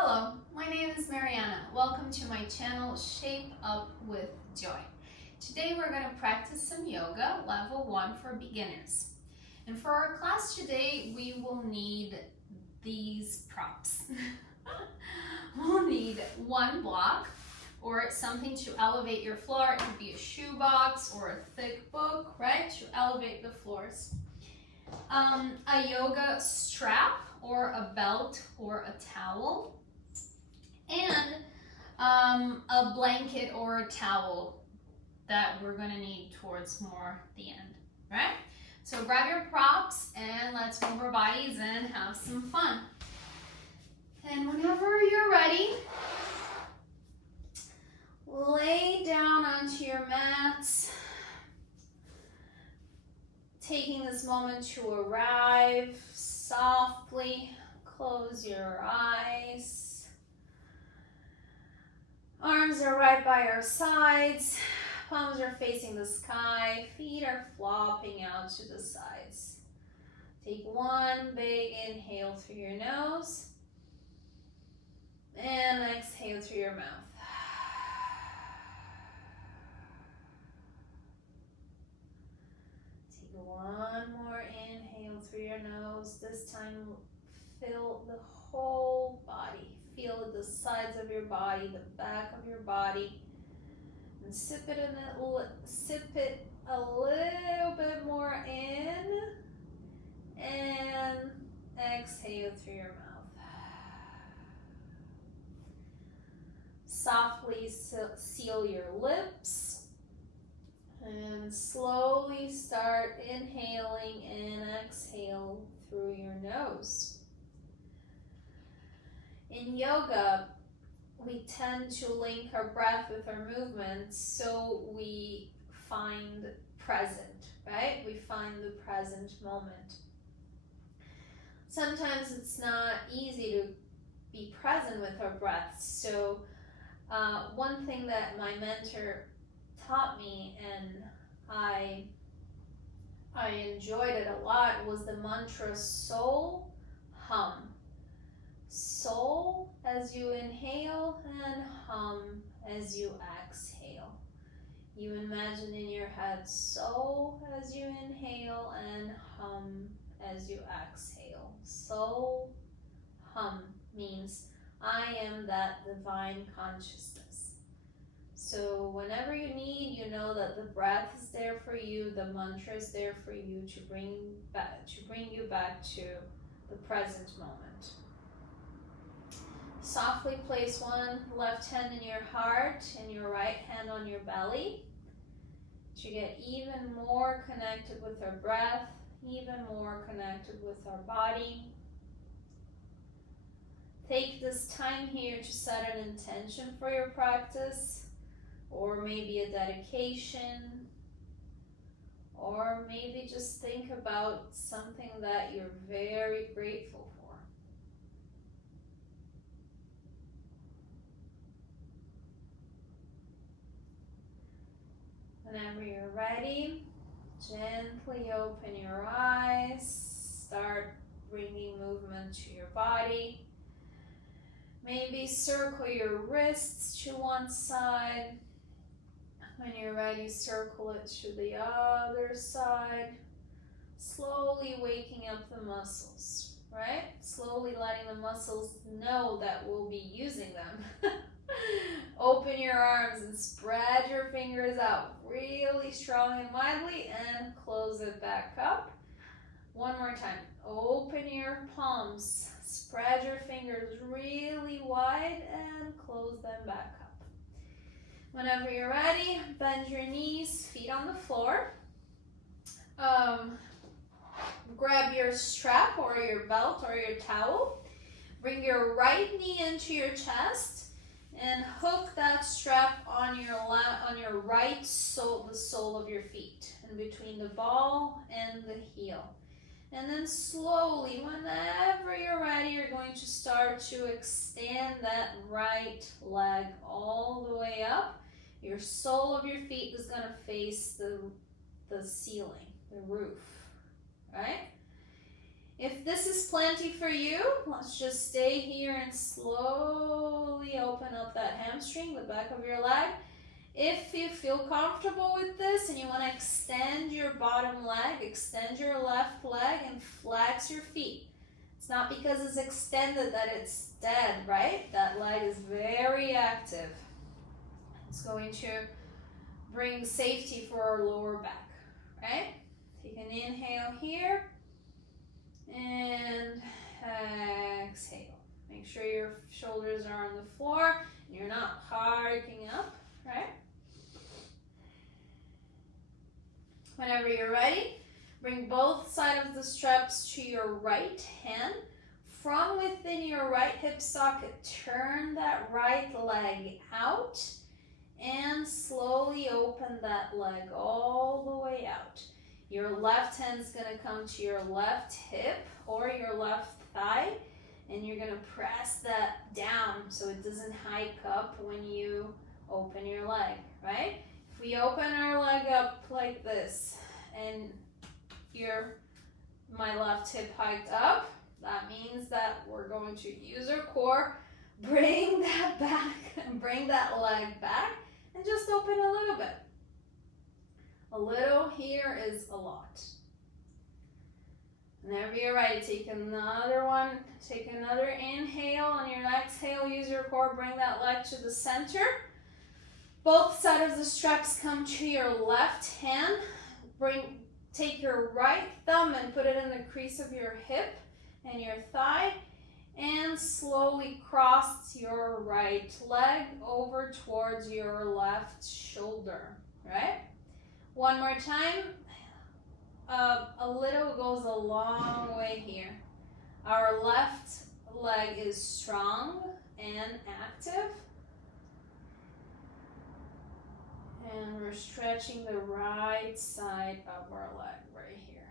Hello, my name is Mariana. Welcome to my channel, Shape Up with Joy. Today we're going to practice some yoga, level 1 for beginners. And for our class today, we will need these props. We'll need one block or something to elevate your floor. It could be a shoebox or a thick book, right, to elevate the floors. A yoga strap or a belt or a towel. And a blanket or a towel that we're going to need towards more the end, right? So grab your props and let's move our bodies and have some fun. And whenever you're ready, lay down onto your mats, taking this moment to arrive softly. Close your eyes. Arms are right by our sides, palms are facing the sky, feet are flopping out to the sides. Take one big inhale through your nose and exhale through your mouth. Take one more inhale through your nose. This time fill the whole body. Feel the sides of your body, the back of your body, and sip it a little bit more in, and exhale through your mouth. Softly seal your lips, and slowly start inhaling and exhale through your nose. In yoga, we tend to link our breath with our movement, so we find present, right? We find the present moment. Sometimes it's not easy to be present with our breath, so one thing that my mentor taught me, and I enjoyed it a lot, was the mantra soul hum. Soul as you inhale and hum as you exhale. You imagine in your head soul as you inhale and hum as you exhale. Soul hum means I am that divine consciousness. So whenever you need, you know that the breath is there for you, the mantra is there for you to bring you back to the present moment. Softly place one left hand in your heart and your right hand on your belly to get even more connected with our breath, even more connected with our body. Take this time here to set an intention for your practice, or maybe a dedication, or maybe just think about something that you're very grateful for. Whenever you're ready, gently open your eyes, start bringing movement to your body. Maybe circle your wrists to one side. When you're ready, circle it to the other side. Slowly waking up the muscles, right? Slowly letting the muscles know that we'll be using them. Open your arms and spread your fingers out really strong and widely, and close it back up. One more time. Open your palms, spread your fingers really wide, and close them back up. Whenever you're ready, bend your knees, feet on the floor. Grab your strap or your belt or your towel. Bring your right knee into your chest and hook that strap on your right sole, the sole of your feet, in between the ball and the heel. And then slowly, whenever you're ready, you're going to start to extend that right leg all the way up. Your sole of your feet is going to face the ceiling, the roof, right? If this is plenty for you, let's just stay here and slowly open up that hamstring, the back of your leg. If you feel comfortable with this and you want to extend your bottom leg, extend your left leg and flex your feet. It's not because it's extended that it's dead, right? That leg is very active. It's going to bring safety for our lower back, right? Take an inhale here and exhale. Make sure your shoulders are on the floor and you're not harking up, right? Whenever you're ready, bring both sides of the straps to your right hand. From within your right hip socket, turn that right leg out and slowly open that leg all the way out. Your left hand's gonna come to your left hip or your left thigh, and you're gonna press that down so it doesn't hike up when you open your leg, right? If we open our leg up like this and my left hip hiked up, that means that we're going to use our core, bring that back and bring that leg back and just open a little bit. A little here is a lot. Whenever you're ready, take another one. Take another inhale. On your exhale, use your core, bring that leg to the center. Both sides of the straps come to your left hand. Take your right thumb and put it in the crease of your hip and your thigh, and slowly cross your right leg over towards your left shoulder, right? One more time. A little goes a long way here. Our left leg is strong and active. And we're stretching the right side of our leg right here.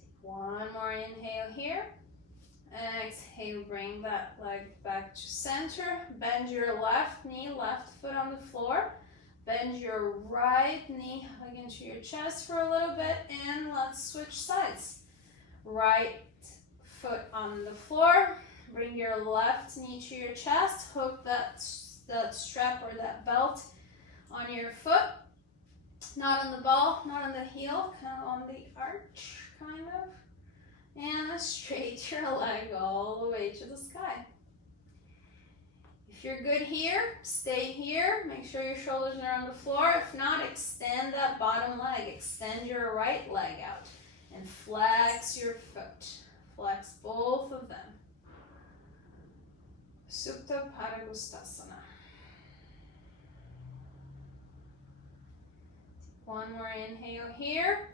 Take one more inhale here. Exhale, bring that leg back to center. Bend your left knee, left foot on the floor. Bend your right knee, hug into your chest for a little bit, and let's switch sides. Right foot on the floor. Bring your left knee to your chest. Hook that strap or that belt on your foot. Not on the ball, not on the heel, kind of on the arch, kind of. And straight your leg all the way to the sky. If you're good here, stay here. Make sure your shoulders are on the floor. If not, extend that bottom leg. Extend your right leg out and flex your foot. Flex both of them. Supta Padangustasana. One more inhale here.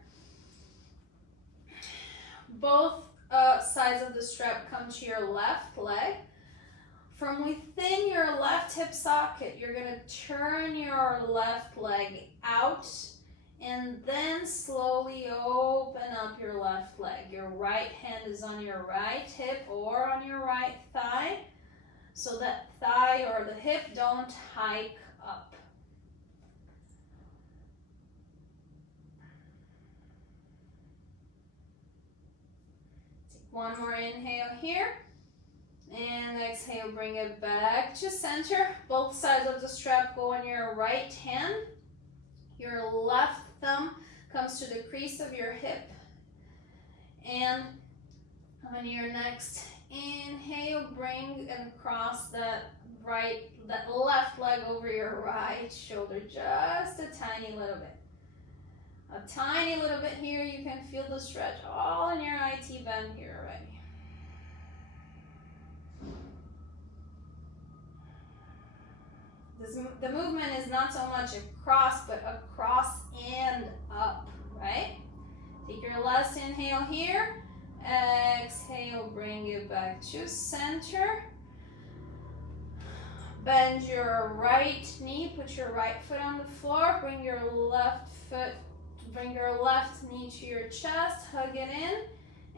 Both sides of the strap come to your left leg. From within your left hip socket, you're going to turn your left leg out and then slowly open up your left leg. Your right hand is on your right hip or on your right thigh, so that thigh or the hip don't hike up. Take one more inhale here. And exhale, bring it back to center. Both sides of the strap go on your right hand. Your left thumb comes to the crease of your hip. And on your next inhale, bring and cross that left leg over your right shoulder, just a tiny little bit. A tiny little bit here. You can feel the stretch all in your IT band here already. The movement is not so much across, but across and up, right? Take your last inhale here. Exhale, bring it back to center. Bend your right knee, put your right foot on the floor. Bring your left knee to your chest, hug it in,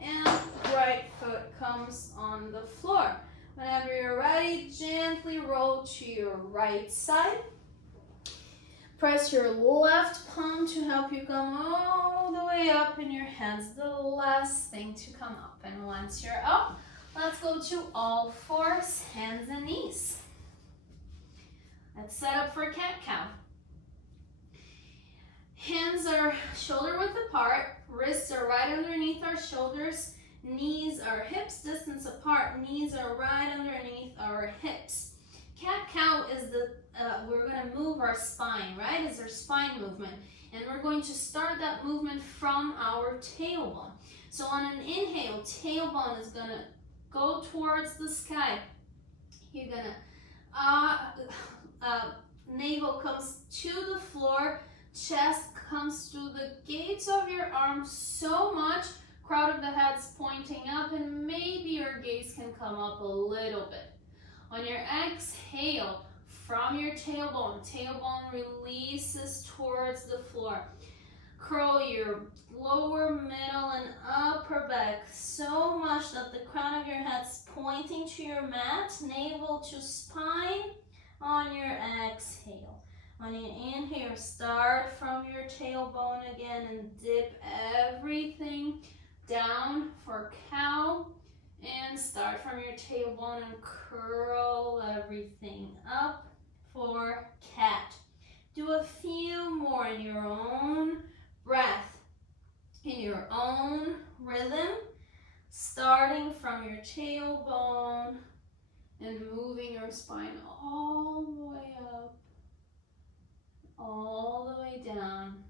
and right foot comes on the floor. Whenever you're ready, gently roll to your right side. Press your left palm to help you come all the way up, and your hands the last thing to come up. And once you're up, let's go to all fours, hands and knees. Let's set up for cat-cow. Hands are shoulder width apart, wrists are right underneath our shoulders, knees are hips distance apart, knees are right underneath our hips. Cat-cow is we're going to move our spine, right? It's our spine movement. And we're going to start that movement from our tailbone. So on an inhale, tailbone is going to go towards the sky. You're going to, navel comes to the floor, chest comes to the gates of your arms so much, crown of the head's pointing up, and maybe your gaze can come up a little bit. On your exhale, from your tailbone releases towards the floor. Curl your lower, middle, and upper back so much that the crown of your head's pointing to your mat, navel to spine. On your exhale. On your inhale, start from your tailbone again and dip everything down for cow. And start from your tailbone and curl everything up for cat. Do a few more in your own breath, in your own rhythm, starting from your tailbone and moving your spine all the way up, all the way down.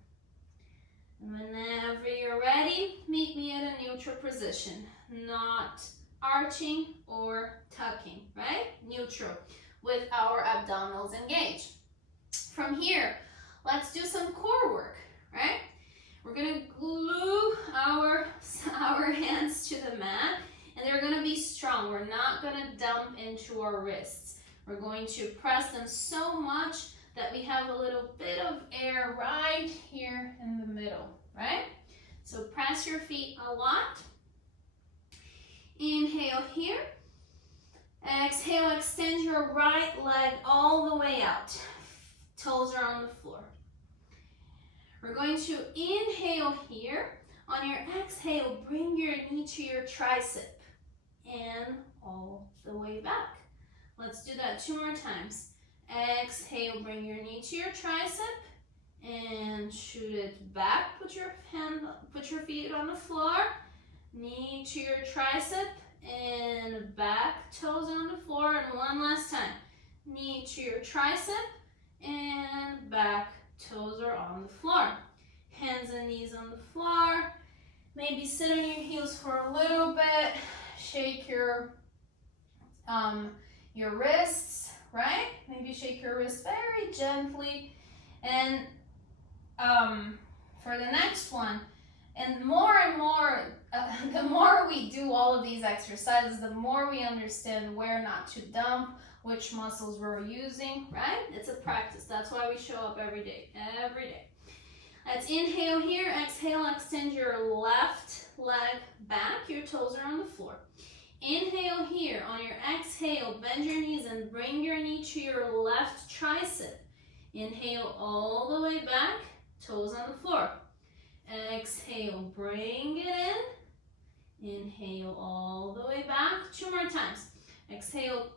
And whenever you're ready, meet me at a neutral position, not arching or tucking, right? Neutral, with our abdominals engaged. From here, let's do some core work, right? We're gonna glue our hands to the mat, and they're gonna be strong. We're not gonna dump into our wrists. We're going to press them so much that we have a little bit of air right here in the middle, right? So press your feet a lot. Inhale here. Exhale, extend your right leg all the way out. Toes are on the floor. We're going to inhale here. On your exhale, bring your knee to your tricep and all the way back. Let's do that 2 more times. Exhale, bring your knee to your tricep and shoot it back. Put your feet on the floor. Knee to your tricep and back, toes on the floor. And one last time. Knee to your tricep and back, toes are on the floor. Hands and knees on the floor. Maybe sit on your heels for a little bit. Shake your wrists, right? Maybe shake your wrists very gently. And for the next one, and more, the more we do all of these exercises, the more we understand where not to dump, which muscles we're using, right? It's a practice. That's why we show up every day, every day. Let's inhale here. Exhale, extend your left leg back. Your toes are on the floor. Inhale here. On your exhale, bend your knees and bring your knee to your left tricep. Inhale all the way back, toes on the floor. Exhale, bring it in. Inhale all the way back. 2 more times. Exhale,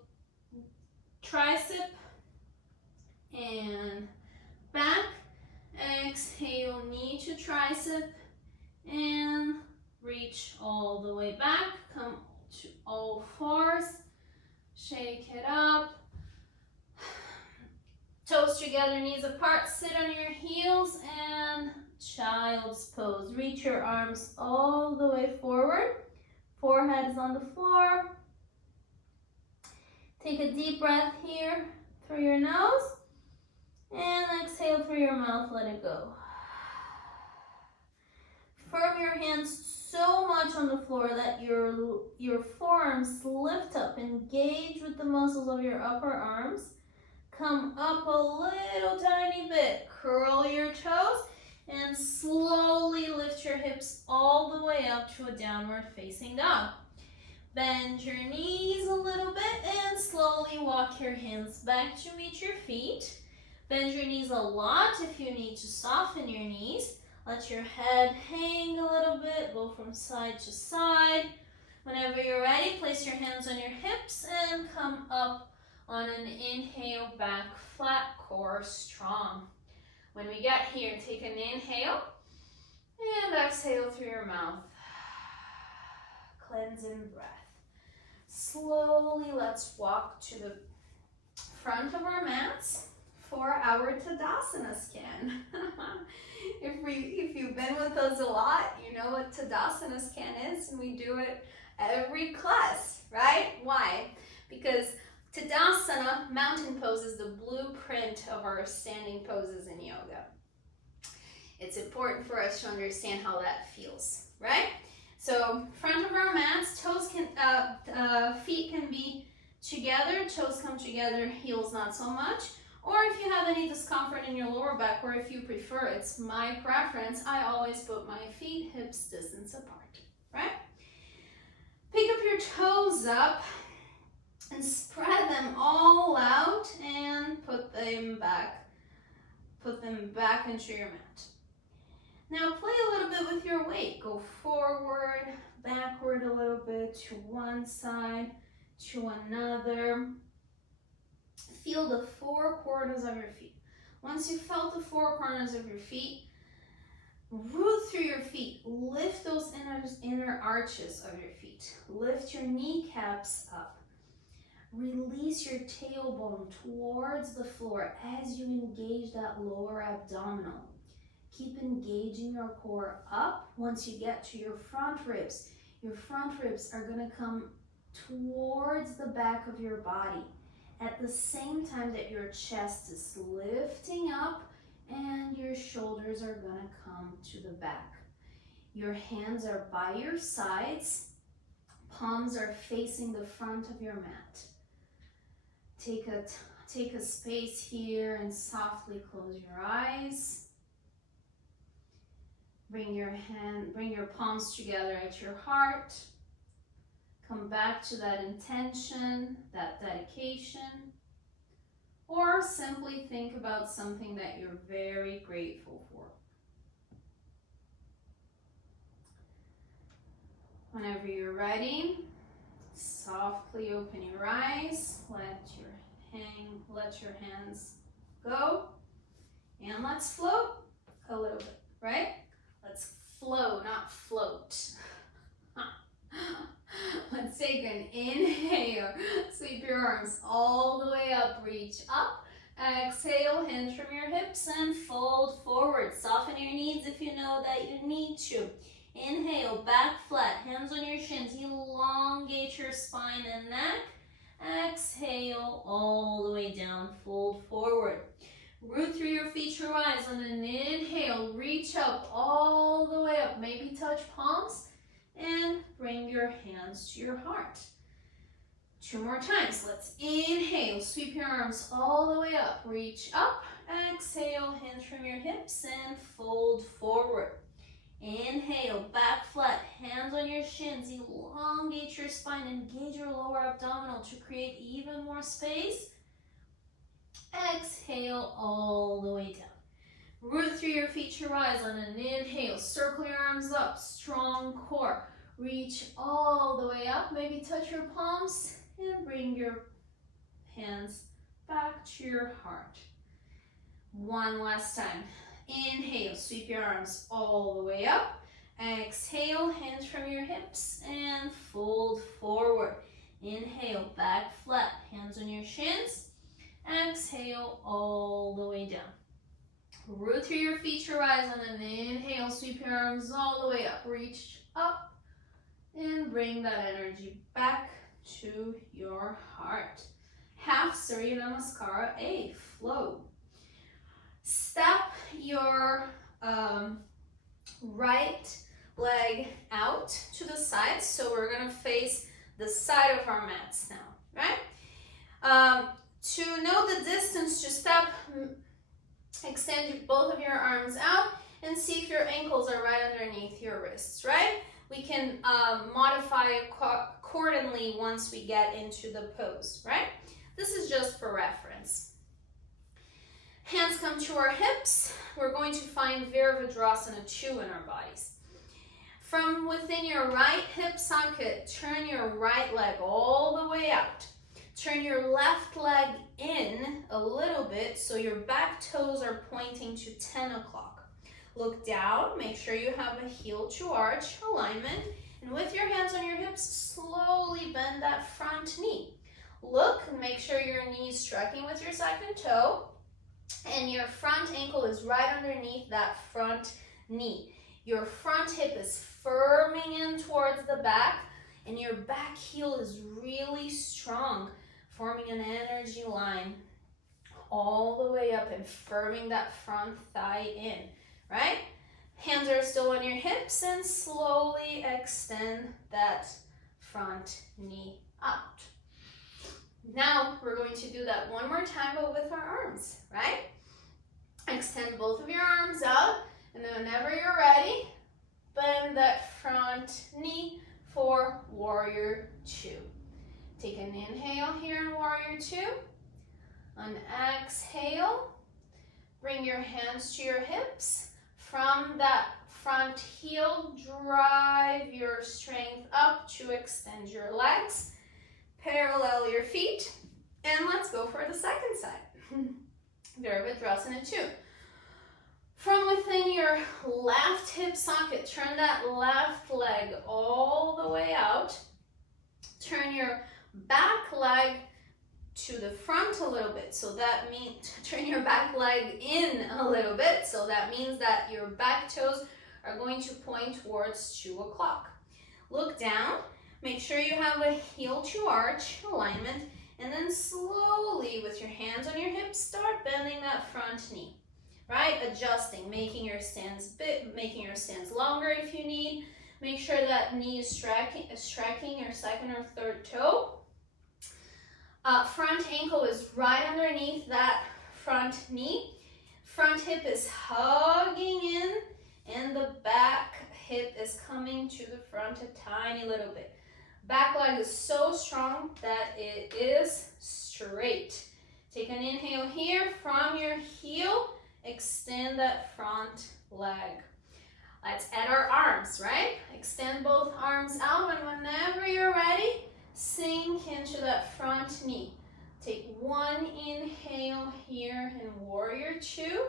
tricep and back. Exhale, knee to tricep and reach all the way back. Come to all fours. Shake it up. Toes together, knees apart. Sit on your heels and child's pose. Reach your arms all the way forward. Forehead is on the floor. Take a deep breath here through your nose. And exhale through your mouth, let it go. Firm your hands so much on the floor that your forearms lift up. Engage with the muscles of your upper arms. Come up a little tiny bit. Curl your toes and slowly lift your hips all the way up to a downward facing dog. Bend your knees a little bit and slowly walk your hands back to meet your feet. Bend your knees a lot if you need to soften your knees. Let your head hang a little bit, go from side to side. Whenever you're ready, place your hands on your hips and come up on an inhale, back flat, core strong. When we get here, take an inhale and exhale through your mouth. Cleansing breath. Slowly, let's walk to the front of our mats for our Tadasana scan. If you've been with us a lot, you know what Tadasana scan is, and we do it every class, right? Why? Because Tadasana, mountain pose, is the blueprint of our standing poses in yoga. It's important for us to understand how that feels, right? So, front of our mats, feet can be together, toes come together, heels not so much. Or if you have any discomfort in your lower back, or if you prefer, it's my preference, I always put my feet hips distance apart, right? Pick up your toes up and spread them all out and put them back into your mat. Now play a little bit with your weight. Go forward, backward a little bit, to one side, to another. Feel the four corners of your feet. Once you've felt the four corners of your feet, root through your feet. Lift those inner arches of your feet. Lift your kneecaps up. Release your tailbone towards the floor as you engage that lower abdominal. Keep engaging your core up. Once you get to your front ribs are going to come towards the back of your body at the same time that your chest is lifting up and your shoulders are going to come to the back. Your hands are by your sides. Palms are facing the front of your mat. Take a space here and softly close your eyes. Bring your palms together at your heart. Come back to that intention, that dedication, or simply think about something that you're very grateful for. Whenever you're ready, softly open your eyes, let your hands go, and let's float a little bit, right? Let's flow, not float. Let's take an inhale. Sweep your arms all the way up. Reach up. Exhale, hinge from your hips and fold forward. Soften your knees if you know that you need to. Inhale, back flat, hands on your shins. Elongate your spine and neck. Exhale, all the way down, fold forward. Root through your feet, your eyes. On an inhale, reach up, all the way up. Maybe touch palms. And bring your hands to your heart. 2 more times. Let's inhale. Sweep your arms all the way up. Reach up. Exhale. Hinge from your hips and fold forward. Inhale. Back flat. Hands on your shins. Elongate your spine. Engage your lower abdominal to create even more space. Exhale all the way down. Root through your feet, your eyes. On an inhale, circle your arms up, strong core. Reach all the way up, maybe touch your palms, and bring your hands back to your heart. One last time. Inhale, sweep your arms all the way up. Exhale, hands from your hips, and fold forward. Inhale, back flat, hands on your shins. Exhale, all the way down. Root through your feet, your eyes. On an inhale, sweep your arms all the way up. Reach up and bring that energy back to your heart. Half Surya Namaskara, a flow. Step your right leg out to the side. So we're going to face the side of our mats now, right? To know the distance to step, extend both of your arms out and see if your ankles are right underneath your wrists, right? We can modify accordingly once we get into the pose, right? This is just for reference. Hands come to our hips. We're going to find Virabhadrasana 2 in our bodies. From within your right hip socket, turn your right leg all the way out. Turn your left leg in a little bit so your back toes are pointing to 10 o'clock. Look down, make sure you have a heel to arch alignment, and with your hands on your hips, slowly bend that front knee. Look and make sure your knee is striking with your second toe, and your front ankle is right underneath that front knee. Your front hip is firming in towards the back, and your back heel is really strong, forming an energy line all the way up and firming that front thigh in, right? Hands are still on your hips and slowly extend that front knee out. Now we're going to do that one more time, but with our arms, right? Extend both of your arms out, and then whenever you're ready, bend that front knee for Warrior 2. Take an inhale here in Warrior 2. An exhale. Bring your hands to your hips. From that front heel, drive your strength up to extend your legs. Parallel your feet, and let's go for the second side. Virabhadrasana 2. From within your left hip socket, turn that left leg all the way out. Turn your back leg to the front a little bit, so that means turn your back leg in a little bit, so that means that your back toes are going to point towards 2 o'clock. Look down. Make sure you have a heel to arch alignment, and then slowly with your hands on your hips, start bending that front knee, right? Adjusting, making your stance longer if you need. Make sure that knee is striking your second or third toe. Front ankle is right underneath that front knee. Front hip is hugging in, and the back hip is coming to the front a tiny little bit. Back leg is so strong that it is straight. Take an inhale here. From your heel, extend that front leg. Let's add our arms, right? Extend both arms out, and whenever you're ready, sink into that front knee. Take one inhale here in Warrior 2,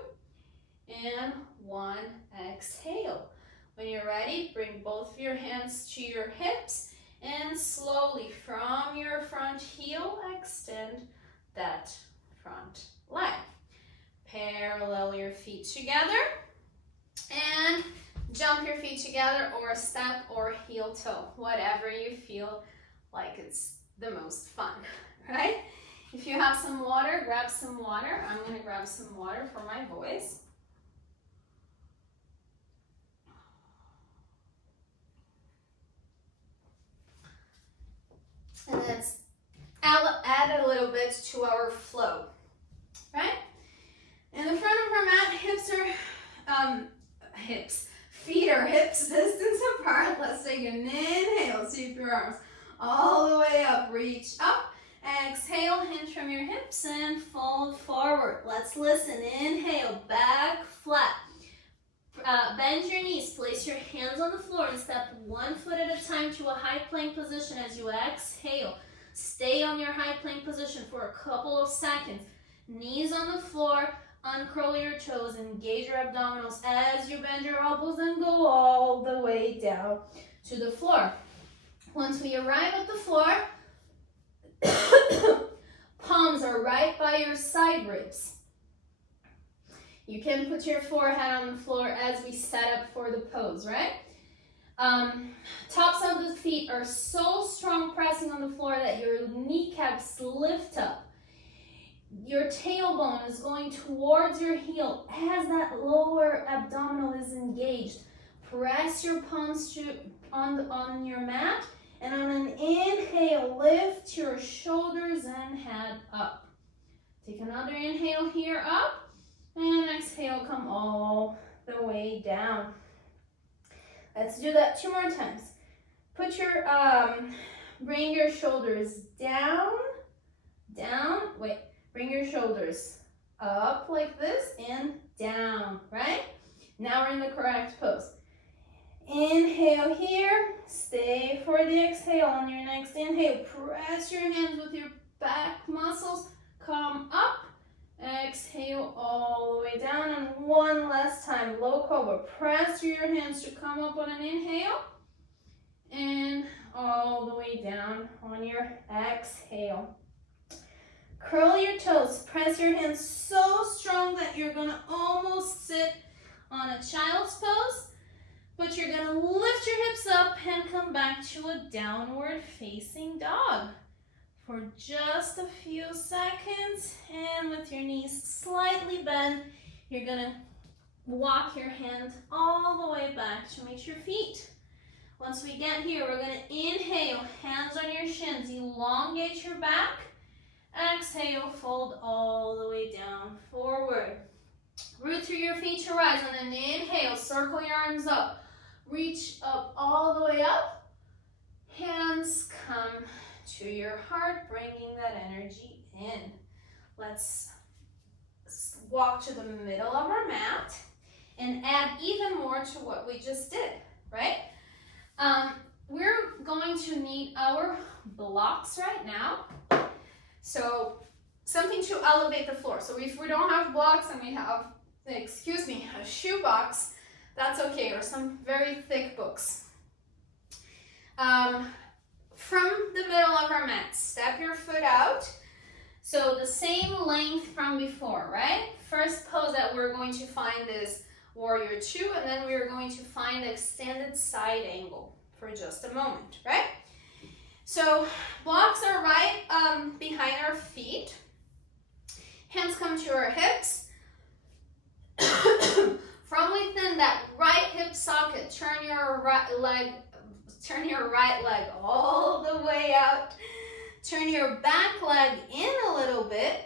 and one exhale. When you're ready, bring both of your hands to your hips, and slowly from your front heel, extend that front leg. Parallel your feet together and jump your feet together, or step or heel toe, whatever you feel like it's the most fun, right? If you have some water, grab some water. I'm going to grab some water for my voice. And let's add a little bit to our flow, right? In the front of our mat, feet are hips distance apart. Let's take an inhale, sweep your arms all the way up, reach up. Exhale, hinge from your hips and fold forward. Let's listen. Inhale, back flat. Bend your knees, place your hands on the floor and step one foot at a time to a high plank position as you exhale. Stay on your high plank position for a couple of seconds. Knees on the floor, uncurl your toes, engage your abdominals as you bend your elbows and go all the way down to the floor. Once we arrive at the floor, palms are right by your side ribs. You can put your forehead on the floor as we set up for the pose, right? Tops of the feet are so strong pressing on the floor that your kneecaps lift up. Your tailbone is going towards your heel as that lower abdominal is engaged. Press your palms on your mat, and on an inhale, lift your shoulders and head up. Take another inhale here up. And exhale, come all the way down. Let's do that 2 more times. Bring your shoulders down, bring your shoulders up like this and down, right? Now we're in the correct pose. Inhale here, stay for the exhale. On your next inhale, press your hands with your back muscles, come up, exhale all the way down, and one last time, low cobra. Press through your hands to come up on an inhale, and all the way down on your exhale. Curl your toes, press your hands so strong that you're gonna almost sit on a child's pose, but you're gonna lift your hips up and come back to a downward facing dog for just a few seconds. And with your knees slightly bent, you're gonna walk your hand all the way back to meet your feet. Once we get here, we're gonna inhale, hands on your shins, elongate your back. Exhale, fold all the way down, forward. Root through your feet to rise, and then inhale, circle your arms up. Reach up all the way up. Hands come to your heart, bringing that energy in. Let's walk to the middle of our mat and add even more to what we just did, right? We're going to need our blocks right now. So something to elevate the floor. So if we don't have blocks and we have, a shoe box, that's okay, or some very thick books. From the middle of our mat, step your foot out. So the same length from before, right? First pose that we're going to find is warrior two, and then we're going to find the extended side angle for just a moment, right? So blocks are right behind our feet. Hands come to our hips. From within that right hip socket, turn your right leg all the way out. Turn your back leg in a little bit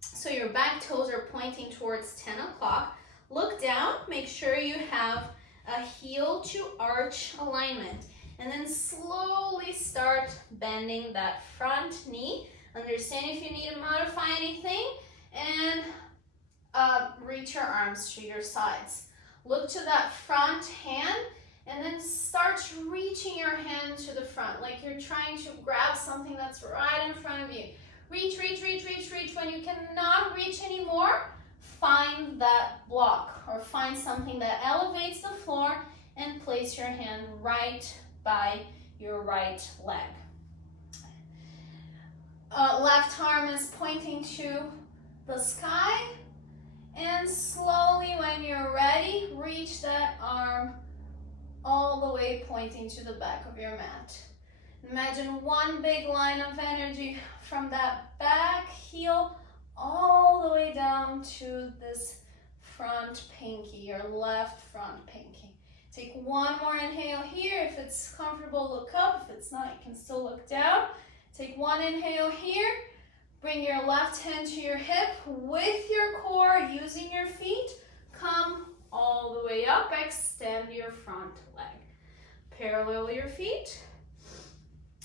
so your back toes are pointing towards 10 o'clock. Look down, make sure you have a heel to arch alignment. And then slowly start bending that front knee. Understand if you need to modify anything, and reach your arms to your sides. Look to that front hand, and then start reaching your hand to the front, like you're trying to grab something that's right in front of you. Reach, reach, reach, reach, reach. When you cannot reach anymore, find that block or find something that elevates the floor and place your hand right by your right leg. Left arm is pointing to the sky, and slowly, when you're ready, reach that arm all the way pointing to the back of your mat. Imagine one big line of energy from that back heel all the way down to this front pinky, your left front pinky. Take one more inhale here. If it's comfortable, look up. If it's not, you can still look down. Take one inhale here. Bring your left hand to your hip with your core, using your feet. Come all the way up. Extend your front leg. Parallel your feet.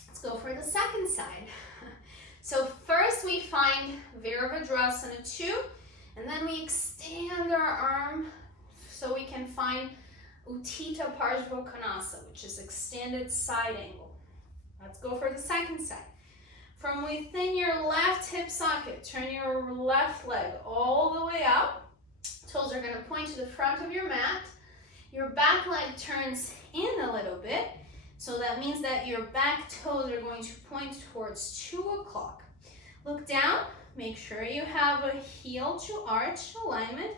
Let's go for the second side. So first we find Virabhadrasana 2, and then we extend our arm so we can find Utthita Parshvottanasana, which is extended side angle. Let's go for the second side. From within your left hip socket, turn your left leg all the way out. Toes are going to point to the front of your mat. Your back leg turns in a little bit. So that means that your back toes are going to point towards 2 o'clock. Look down, make sure you have a heel to arch alignment,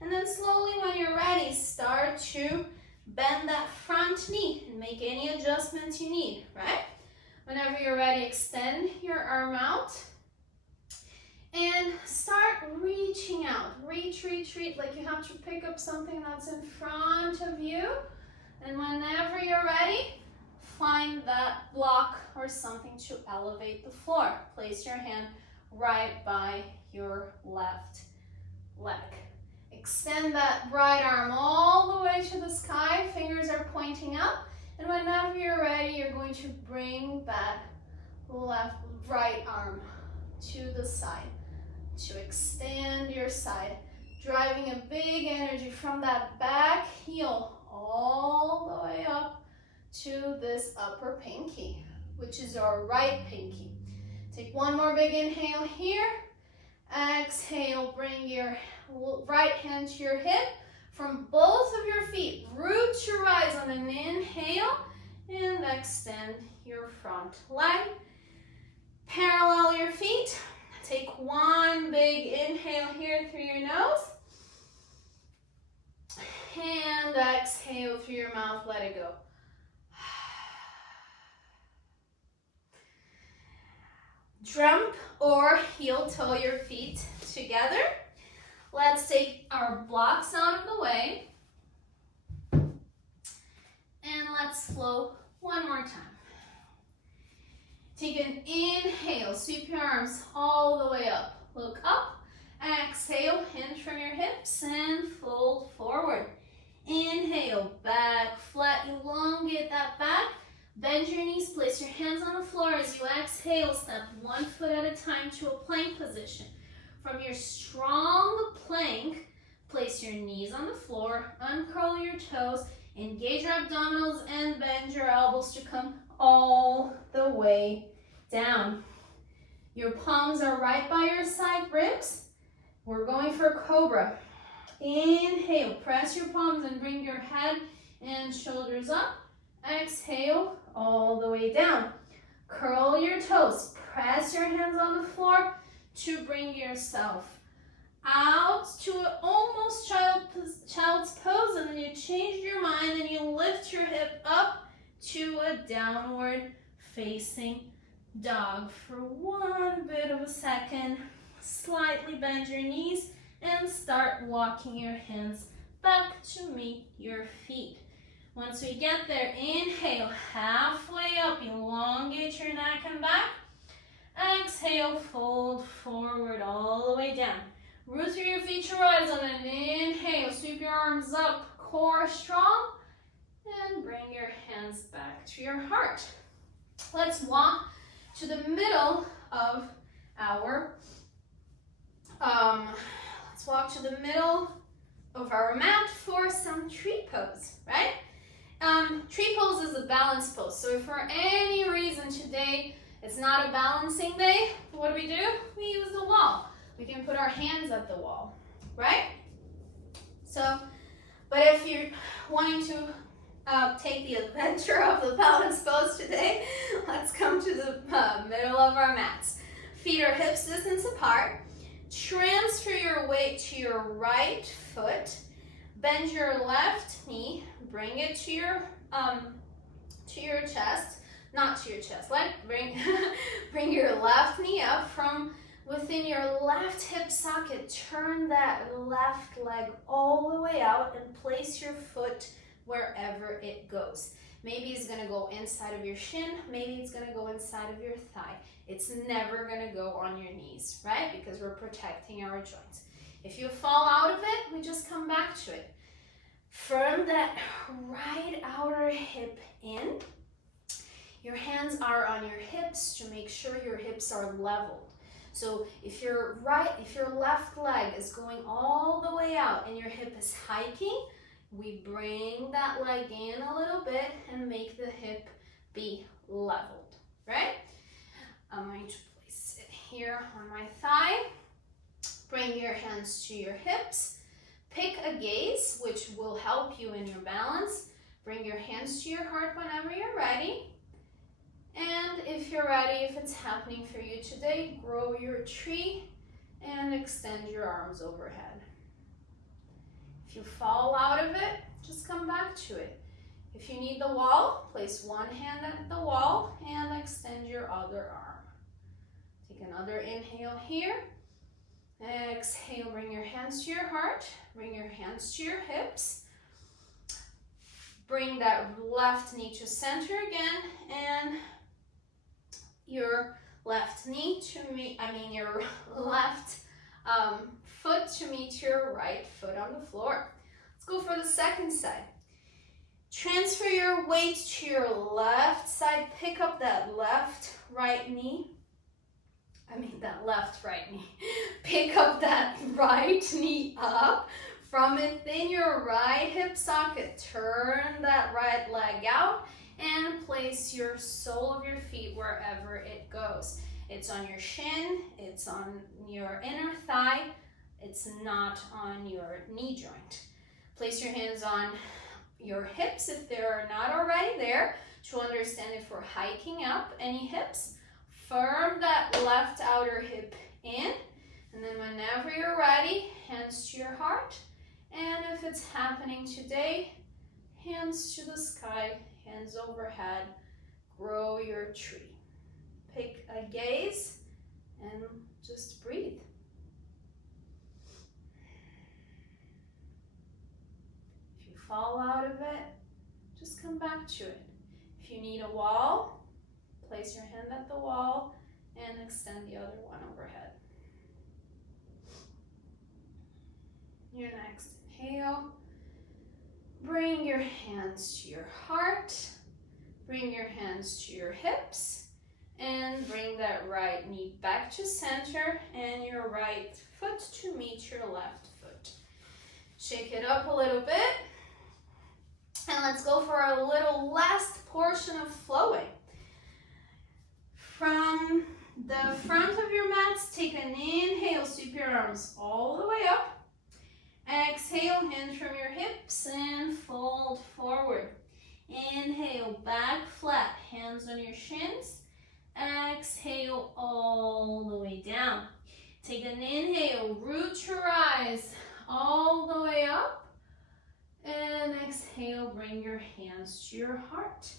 and then slowly when you're ready, start to bend that front knee and make any adjustments you need, right? Whenever you're ready, extend your arm out and start reaching out. Reach, reach, reach, like you have to pick up something that's in front of you. And whenever you're ready, find that block or something to elevate the floor. Place your hand right by your left leg. Extend that right arm all the way to the sky. Fingers are pointing up. And whenever you're ready, you're going to bring that right arm to the side, to extend your side, driving a big energy from that back heel all the way up to this upper pinky, which is our right pinky. Take one more big inhale here. Exhale, bring your right hand to your hip. From both of your feet, root to rise on an inhale, and extend your front leg. Parallel your feet. Take one big inhale here through your nose. And exhale through your mouth, let it go. Jump or heel toe your feet together. Let's take our blocks out of the way. And let's flow one more time. Take an inhale, sweep your arms all the way up. Look up. Exhale, hinge from your hips and fold forward. Inhale, back flat, elongate that back. Bend your knees, place your hands on the floor as you exhale. Step one foot at a time to a plank position. From your strong plank, place your knees on the floor, uncurl your toes, engage your abdominals, and bend your elbows to come all the way down. Your palms are right by your side ribs. We're going for Cobra. Inhale, press your palms and bring your head and shoulders up. Exhale, all the way down. Curl your toes. Press your hands on the floor to bring yourself out to an almost child's pose, and then you change your mind and you lift your hip up to a downward facing dog for one bit of a second. Slightly bend your knees and start walking your hands back to meet your feet. Once we get there, inhale, halfway up, elongate your neck and back. Exhale, fold forward all the way down. Root through your feet to rise on an inhale. Sweep your arms up, core strong, and bring your hands back to your heart. Let's walk to the middle of our mat for some tree pose, right? Tree pose is a balance pose. So if for any reason today it's not a balancing day, what do? We use the wall. We can put our hands at the wall, right? So, but if you're wanting to take the adventure of the balance pose today, let's come to the middle of our mats. Feet are hips distance apart. Transfer your weight to your right foot. Bend your left knee. Bring it to your chest, not to your chest. Bring your left knee up from within your left hip socket. Turn that left leg all the way out and place your foot wherever it goes. Maybe it's gonna go inside of your shin. Maybe it's gonna go inside of your thigh. It's never gonna go on your knees, right? Because we're protecting our joints. If you fall out of it, we just come back to it. Firm that right outer hip in. Your hands are on your hips to make sure your hips are leveled. So if your left leg is going all the way out and your hip is hiking, we bring that leg in a little bit and make the hip be leveled, right? I'm going to place it here on my thigh. Bring your hands to your hips. Pick a gaze, which will help you in your balance. Bring your hands to your heart whenever you're ready. And if you're ready, if it's happening for you today, grow your tree and extend your arms overhead. If you fall out of it, just come back to it. If you need the wall, place one hand at the wall and extend your other arm. Take another inhale here. Exhale, bring your hands to your heart. Bring your hands to your hips. Bring that left knee to center again, and your left knee to meet, your left foot to meet your right foot on the floor. Let's go for the second side. Transfer your weight to your left side. Pick up that right knee. that right knee. Pick up that right knee up from within your right hip socket. Turn that right leg out and place your sole of your feet wherever it goes. It's on your shin, it's on your inner thigh, it's not on your knee joint. Place your hands on your hips if they're not already there to understand if we're hiking up any hips. Firm that left outer hip in, and then whenever you're ready, hands to your heart. And if it's happening today, hands to the sky, hands overhead, grow your tree. Pick a gaze and just breathe. If you fall out of it, just come back to it. If you need a wall, place your hand at the wall and extend the other one overhead. Your next inhale, bring your hands to your heart, bring your hands to your hips, and bring that right knee back to center and your right foot to meet your left foot. Shake it up a little bit, and let's go for a little last portion of flowing. From the front of your mats, take an inhale, sweep your arms all the way up. Exhale, hands from your hips and fold forward. Inhale, back flat, hands on your shins. Exhale, all the way down. Take an inhale, root your eyes all the way up. And exhale, bring your hands to your heart.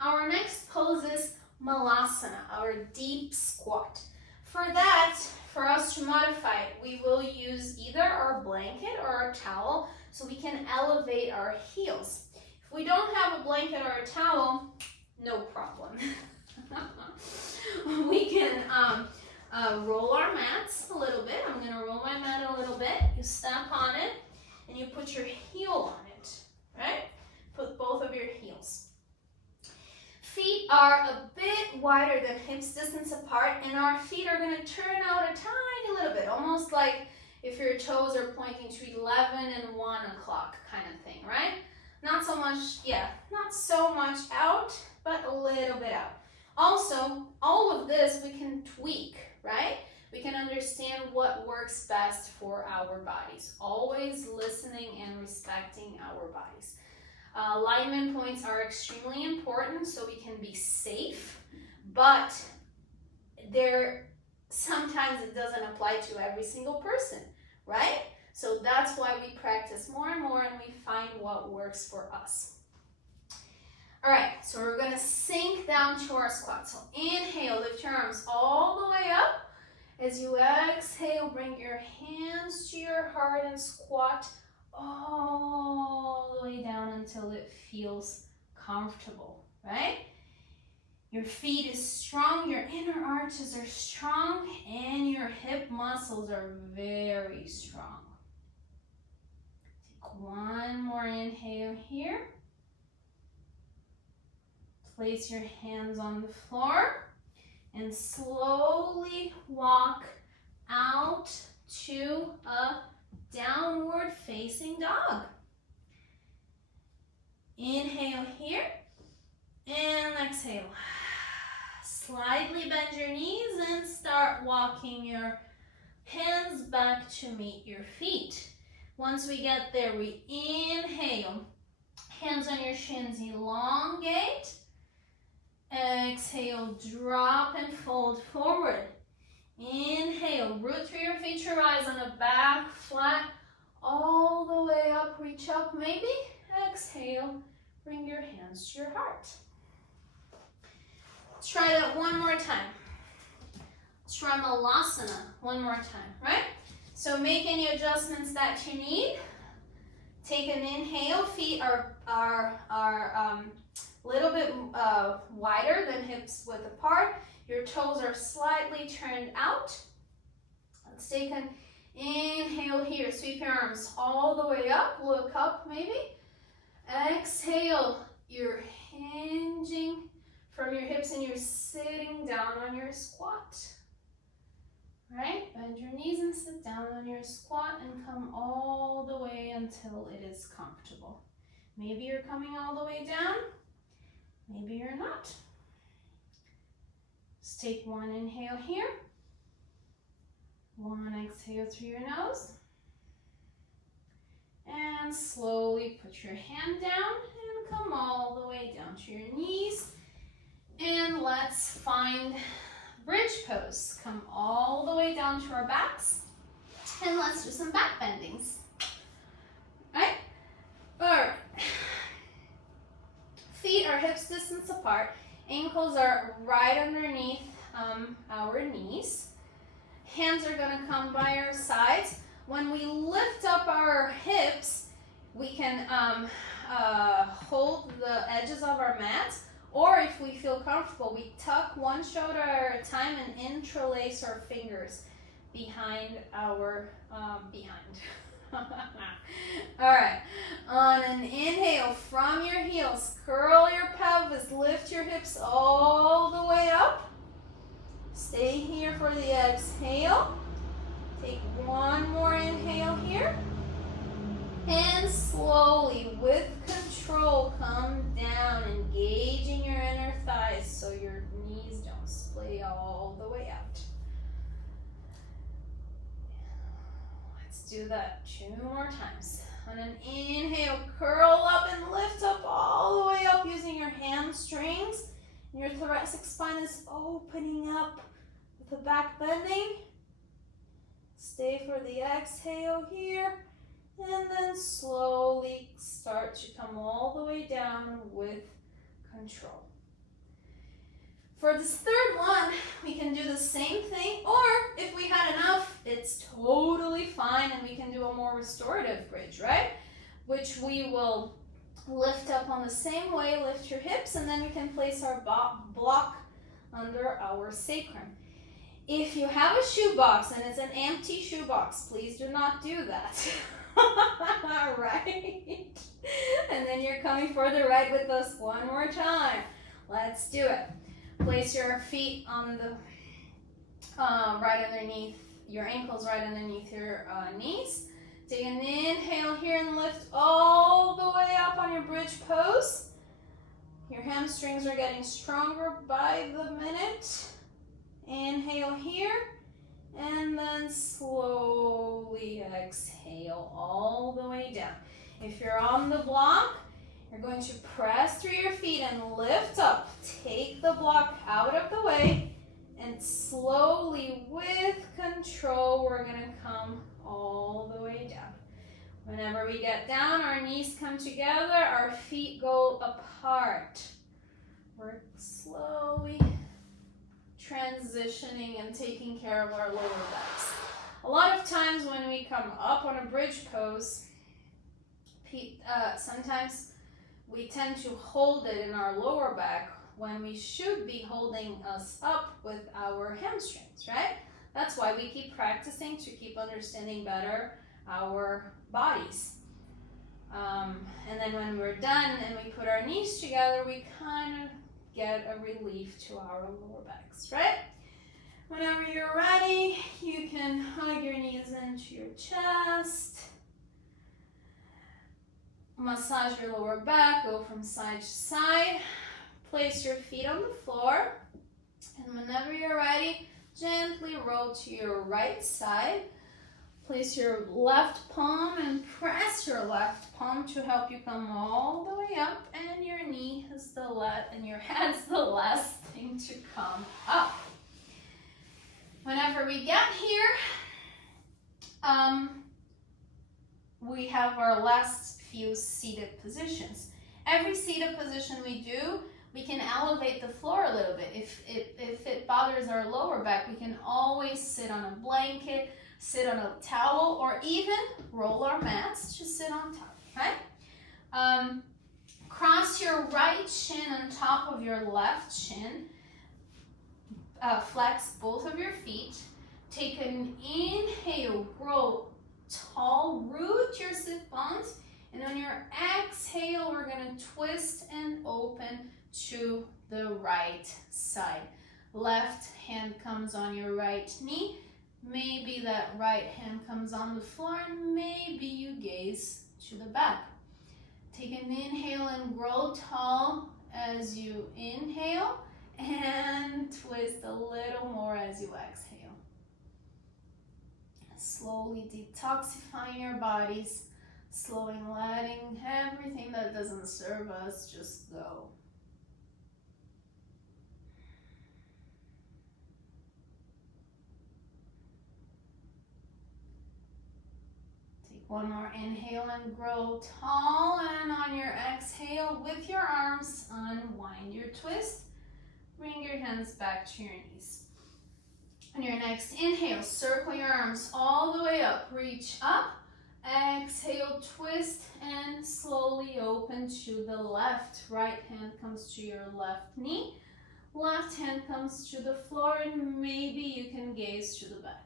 Our next pose is Malasana, our deep squat. For that, for us to modify it, we will use either our blanket or our towel so we can elevate our heels. If we don't have a blanket or a towel, no problem. We can roll our mats a little bit. I'm going to roll my mat a little bit. You step on it and you put your heel on it, right? Put both of your heels. Feet are a bit wider than hips distance apart, and our feet are going to turn out a tiny little bit, almost like if your toes are pointing to 11 and 1 o'clock kind of thing, right? Not so much, not so much out, but a little bit out. Also, all of this we can tweak, right? We can understand what works best for our bodies, always listening and respecting our bodies. Alignment points are extremely important so we can be safe, but sometimes it doesn't apply to every single person, right? So that's why we practice more and more and we find what works for us. All right, so we're gonna sink down to our squat. So inhale, lift your arms all the way up. As you exhale, bring your hands to your heart and squat all the way down until it feels comfortable, right? Your feet is strong, your inner arches are strong, and your hip muscles are very strong. Take one more inhale here. Place your hands on the floor and slowly walk out to a downward facing dog. Inhale here and exhale. Slightly bend your knees and start walking your hands back to meet your feet. Once we get there, we inhale. Hands on your shins, elongate. Exhale, drop and fold forward. Inhale, root through your feet, your eyes on a back flat, all the way up, reach up maybe. Exhale, bring your hands to your heart. Let's try that one more time. Let's try Malasana one more time, right? So make any adjustments that you need. Take an inhale, feet are little bit wider than hips width apart. Your toes are slightly turned out. Let's take an inhale here. Sweep your arms all the way up. Look up maybe. Exhale. You're hinging from from your hips and you're sitting down on your squat. Right? Bend your knees and sit down on your squat and come all the way until it is comfortable. Maybe you're coming all the way down. Maybe you're not. Just take one inhale here. One exhale through your nose. And slowly put your hand down and come all the way down to your knees. And let's find bridge pose. Come all the way down to our backs. And let's do some back bendings. Right? Alright. Feet are hips distance apart. Ankles are right underneath our knees. Hands are going to come by our sides. When we lift up our hips, we can hold the edges of our mats, or if we feel comfortable, we tuck one shoulder at a time and interlace our fingers behind our All right, on an inhale from your heels, curl your pelvis, lift your hips all the way up. Stay here for the exhale. Take one more inhale here. And slowly, with control, come down, engaging your inner thighs so your knees don't splay all the way out. Let's do that 2 more times. On an inhale, curl up and lift up all the way up using your hamstrings. Your thoracic spine is opening up with the back bending. Stay for the exhale here. And then slowly start to come all the way down with control. For this third one, we can do the same thing, or if we had enough, it's totally fine, and we can do a more restorative bridge, right? Which we will lift up on the same way, lift your hips, and then we can place our block under our sacrum. If you have a shoebox and it's an empty shoebox, please do not do that. Right? And then you're coming for the right with us one more time. Let's do it. Place your feet on the right underneath your ankles, right underneath your knees. Take an inhale here and lift all the way up on your bridge pose. Your hamstrings are getting stronger by the minute. Inhale here. And then slowly exhale all the way down. If you're on the block, you're going to press through your feet and lift up. Take the block out of the way, and slowly, with control, we're going to come all the way down. Whenever we get down, our knees come together, our feet go apart. We're slowly transitioning and taking care of our lower backs. A lot of times when we come up on a bridge pose, sometimes we tend to hold it in our lower back when we should be holding us up with our hamstrings, right? That's why we keep practicing to keep understanding better our bodies. And then when we're done and we put our knees together, we kind of get a relief to our lower backs, right? Whenever you're ready, you can hug your knees into your chest. Massage your lower back, go from side to side. Place your feet on the floor. And whenever you're ready, gently roll to your right side. Place your left palm and press your left palm to help you come all the way up, and your knee is and your head's the last thing to come up. Whenever we get here, we have our last few seated positions. Every seated position we do, we can elevate the floor a little bit. If it bothers our lower back, we can always sit on a blanket, sit on a towel, or even roll our mats to sit on top, right? Cross your right shin on top of your left shin. Flex both of your feet. Take an inhale, grow tall, root your sit bones, and on your exhale, we're gonna twist and open to the right side. Left hand comes on your right knee. Maybe that right hand comes on the floor, and maybe you gaze to the back. Take an inhale and grow tall as you inhale, and twist a little more as you exhale. Slowly detoxifying your bodies, slowing, letting everything that doesn't serve us just go. One more inhale and grow tall, and on your exhale with your arms, unwind your twist. Bring your hands back to your knees. On your next inhale, circle your arms all the way up, reach up. Exhale, twist, and slowly open to the left. Right hand comes to your left knee. Left hand comes to the floor, and maybe you can gaze to the back.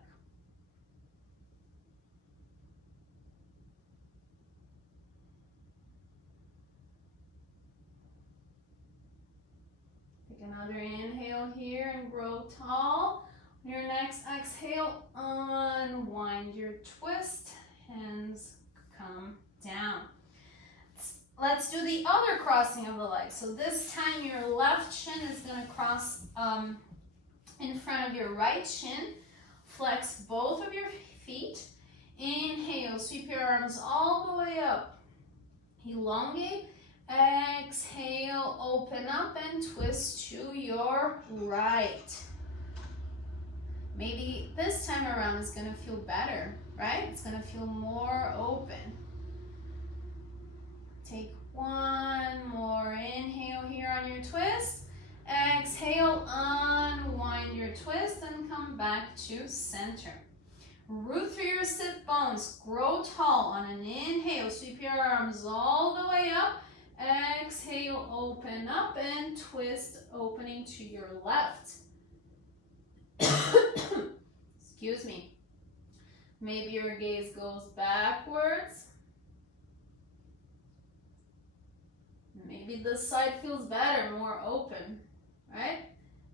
Another inhale here and grow tall. On your next exhale, unwind your twist. Hands come down. Let's do the other crossing of the legs. So this time your left shin is going to cross in front of your right shin. Flex both of your feet. Inhale, sweep your arms all the way up. Elongate. Exhale, open up and twist to your right. Maybe this time around it's going to feel better, right? It's going to feel more open. Take one more inhale here on your twist. Exhale, unwind your twist and come back to center. Root through your sit bones, grow tall. On an inhale, sweep your arms all the way up. Exhale, open up and twist, opening to your left. Excuse me. Maybe your gaze goes backwards. Maybe this side feels better, more open, right?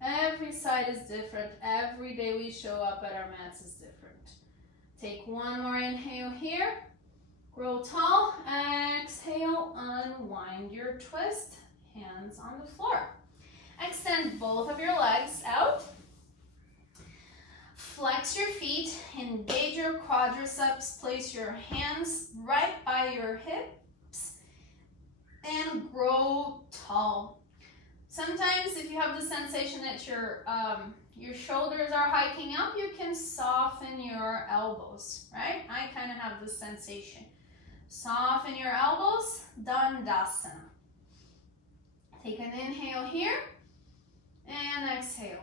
Every side is different. Every day we show up at our mats is different. Take one more inhale here. Grow tall, exhale, unwind your twist, hands on the floor. Extend both of your legs out. Flex your feet, engage your quadriceps, place your hands right by your hips, and grow tall. Sometimes if you have the sensation that your shoulders are hiking up, you can soften your elbows, right? I kind of have this sensation. Soften your elbows, Tadasana. Take an inhale here and exhale.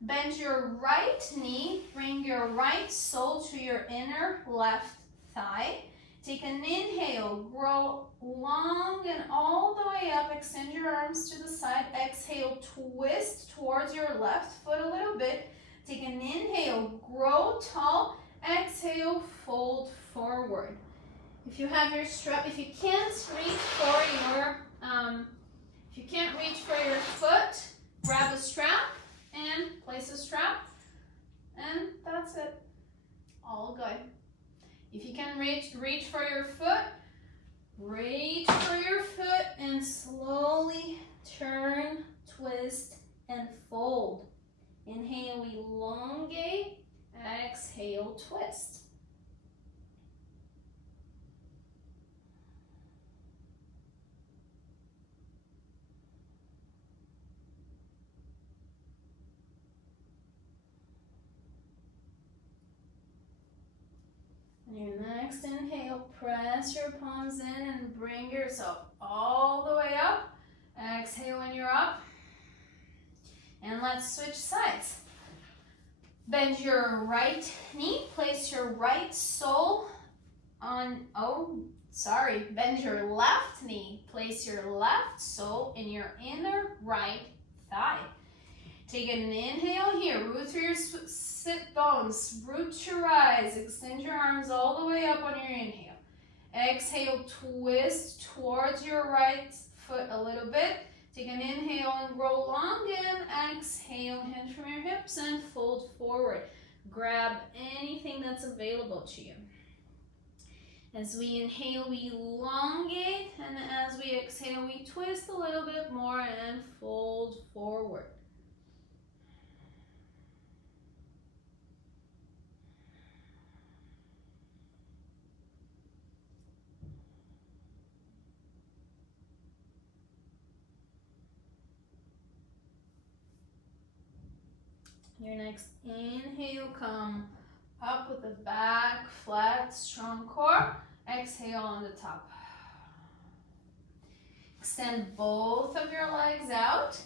Bend your right knee, bring your right sole to your inner left thigh. Take an inhale, grow long and all the way up, extend your arms to the side. Exhale, twist towards your left foot a little bit. Take an inhale, grow tall. Exhale, fold forward. If you have your strap, if you can't reach for your foot, grab a strap and place a strap, and that's it. All good. If you can reach for your foot, reach for your foot and slowly turn, twist, and fold. Inhale, elongate. Exhale, twist. On your next inhale, press your palms in and bring yourself all the way up. Exhale when you're up. And let's switch sides. Bend your right knee, place your right sole on, bend your left knee, place your left sole in your inner right thigh. Take an inhale here, root through your sit bones, root your eyes, extend your arms all the way up on your inhale. Exhale, twist towards your right foot a little bit. Take an inhale and grow long, and exhale, hinge from your hips and fold forward. Grab anything that's available to you. As we inhale, we elongate, and as we exhale, we twist a little bit more and fold forward. Your next inhale, come up with the back, flat, strong core. Exhale on the top. Extend both of your legs out.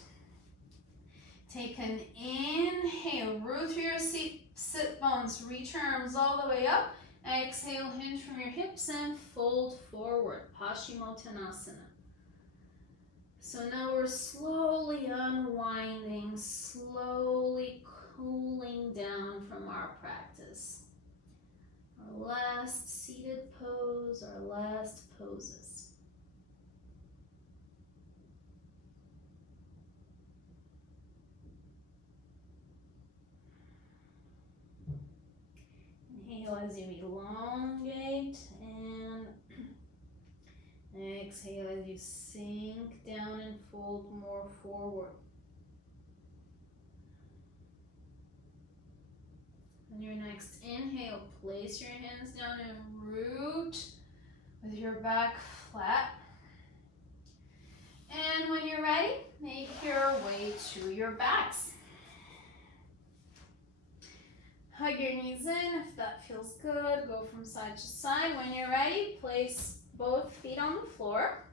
Take an inhale, root through your sit bones, reach your arms all the way up. Exhale, hinge from your hips and fold forward, Paschimottanasana. So now we're slowly unwinding, slowly cooling down from our practice. Our last seated pose, our last poses. Inhale as you elongate, and exhale as you sink down and fold more forward. On your next inhale, place your hands down and root with your back flat. And when you're ready, make your way to your backs. Hug your knees in if that feels good. Go from side to side. When you're ready, place both feet on the floor.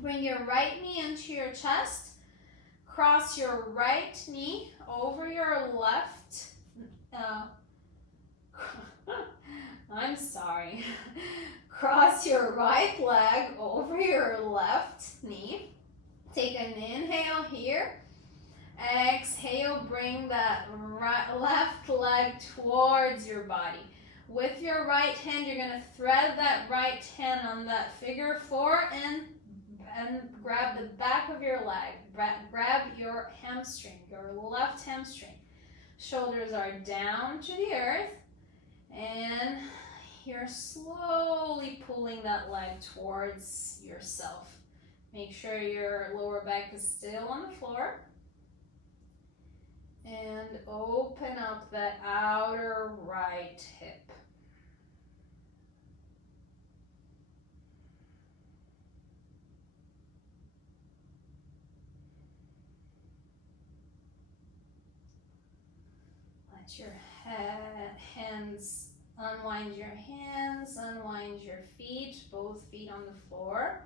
Bring your right knee into your chest. Cross your right knee over your left. I'm sorry. Cross your right leg over your left knee. Take an inhale here. Exhale, bring that left leg towards your body. With your right hand, you're going to thread that right hand on that figure four and grab the back of your leg. Grab your hamstring, your left hamstring. Shoulders are down to the earth, and you're slowly pulling that leg towards yourself. Make sure your lower back is still on the floor. And open up that outer right hip. Let your hands, unwind your hands, unwind your feet, both feet on the floor.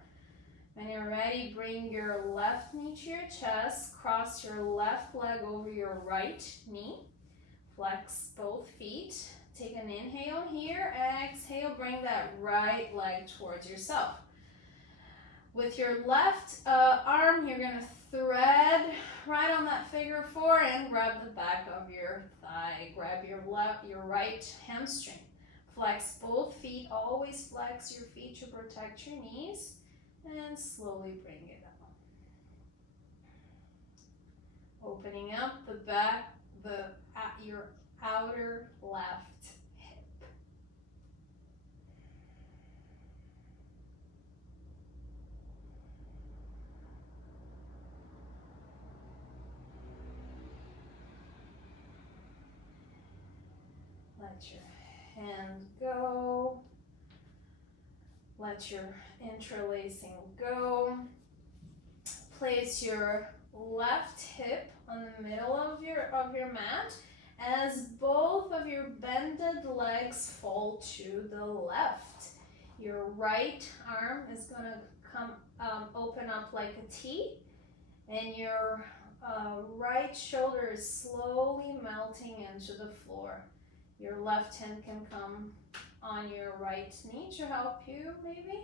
When you're ready, bring your left knee to your chest, cross your left leg over your right knee, flex both feet. Take an inhale here, exhale, bring that right leg towards yourself. With your left arm, you're going to thread right on that figure four and grab the back of your thigh. Grab your right hamstring. Flex both feet, always flex your feet to protect your knees. And slowly bring it up. Opening up the back, your outer left hip. Let your hand go. Let your interlacing go. Place your left hip on the middle of your mat as both of your bended legs fall to the left. Your right arm is going to come open up like a T, and your right shoulder is slowly melting into the floor. Your left hand can come on your right knee to help you, maybe.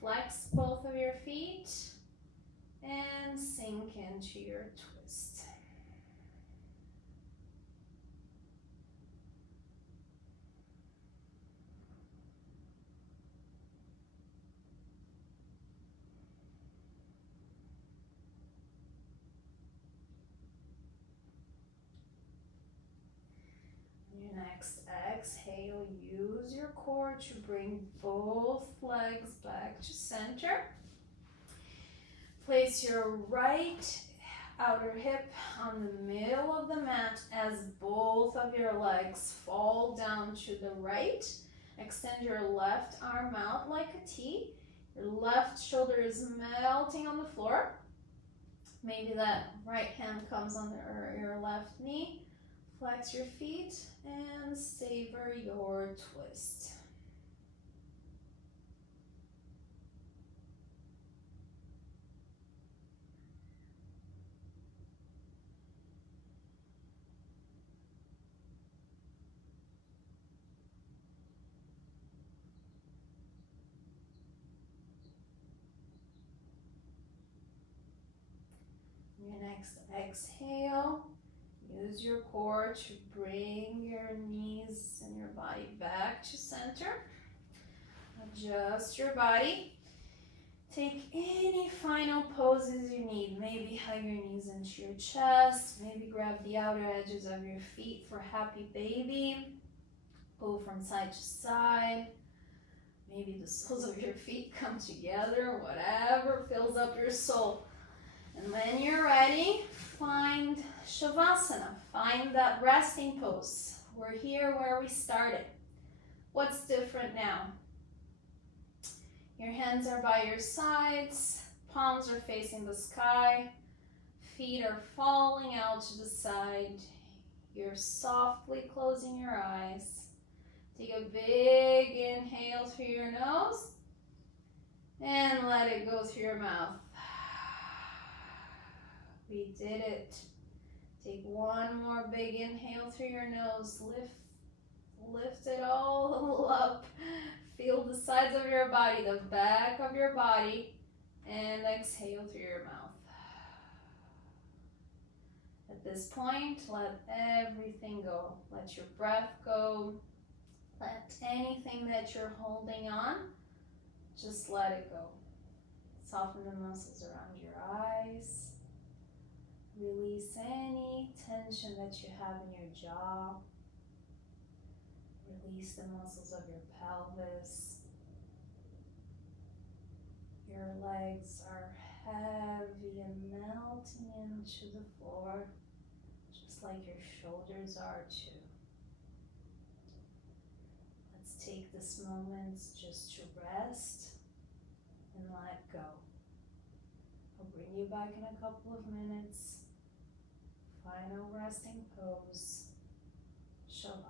Flex both of your feet and sink into your twist. exhale, use your core to bring both legs back to center. Place your right outer hip on the middle of the mat as both of your legs fall down to the right. Extend your left arm out like a T. Your left shoulder is melting on the floor. Maybe that right hand comes under your left knee. Flex your feet and savor your twist. Your next exhale, use your core to bring your knees and your body back to center. Adjust your body. Take any final poses you need. Maybe hug your knees into your chest. Maybe grab the outer edges of your feet for happy baby. Go from side to side. Maybe the soles of your feet come together. Whatever fills up your soul. And when you're ready, find Shavasana. Find that resting pose. We're here where we started. What's different now? Your hands are by your sides, palms are facing the sky, feet are falling out to the side. You're softly closing your eyes. Take a big inhale through your nose and let it go through your mouth. We did it. Take one more big inhale through your nose. Lift it all up. Feel the sides of your body, the back of your body, and exhale through your mouth. At this point, let everything go. Let your breath go. Let anything that you're holding on, just let it go. Soften the muscles around your eyes. Release any tension that you have in your jaw. Release the muscles of your pelvis. Your legs are heavy and melting into the floor, just like your shoulders are too. Let's take this moment just to rest and let go. I'll bring you back in a couple of minutes. Final resting pose, Shavasana.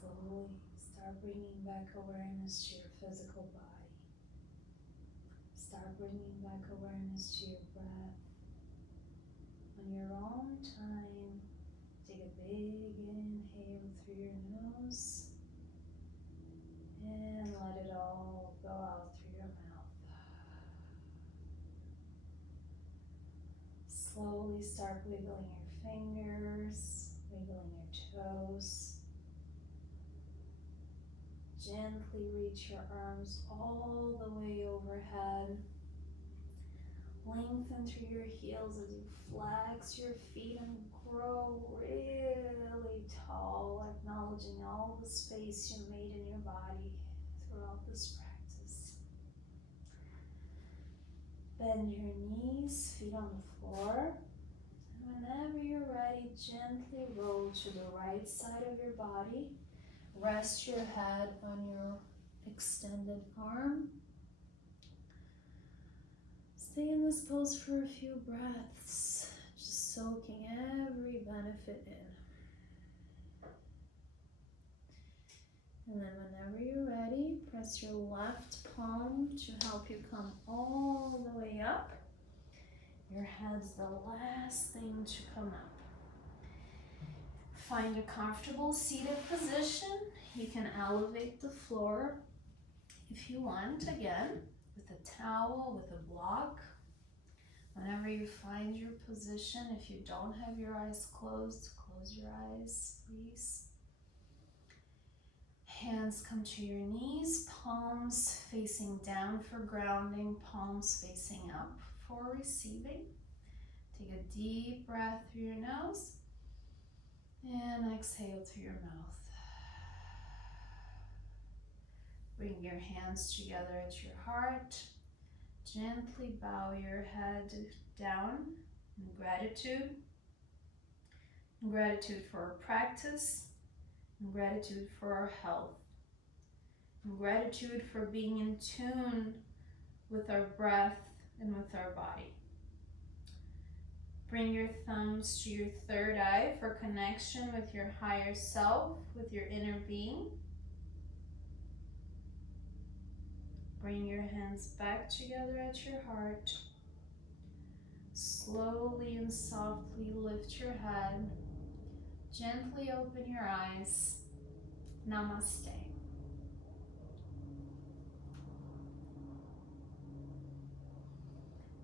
Slowly start bringing back awareness to your physical body. Start bringing back awareness to your breath. On your own time, take a big inhale through your nose and let it all go out through your mouth. Slowly start wiggling your fingers, wiggling your toes. Gently reach your arms all the way overhead. Lengthen through your heels as you flex your feet and grow really tall, acknowledging all the space you made in your body throughout this practice. Bend your knees, feet on the floor. And whenever you're ready, gently roll to the right side of your body. Rest your head on your extended arm. Stay in this pose for a few breaths, just soaking every benefit in. And then whenever you're ready, press your left palm to help you come all the way up. Your head's the last thing to come up. Find a comfortable seated position. You can elevate the floor if you want, again, with a towel, with a block. Whenever you find your position, if you don't have your eyes closed, close your eyes, please. Hands come to your knees, palms facing down for grounding, palms facing up for receiving. Take a deep breath through your nose and exhale through your mouth. Bring your hands together at your heart. Gently bow your head down in gratitude. In gratitude for our practice. In gratitude for our health. In gratitude for being in tune with our breath and with our body. Bring your thumbs to your third eye for connection with your higher self, with your inner being. Bring your hands back together at your heart. Slowly and softly lift your head. Gently open your eyes. Namaste.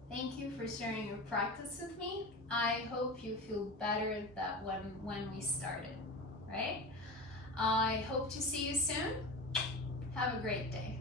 Thank you for sharing your practice with me. I hope you feel better than when we started, right? I hope to see you soon. Have a great day.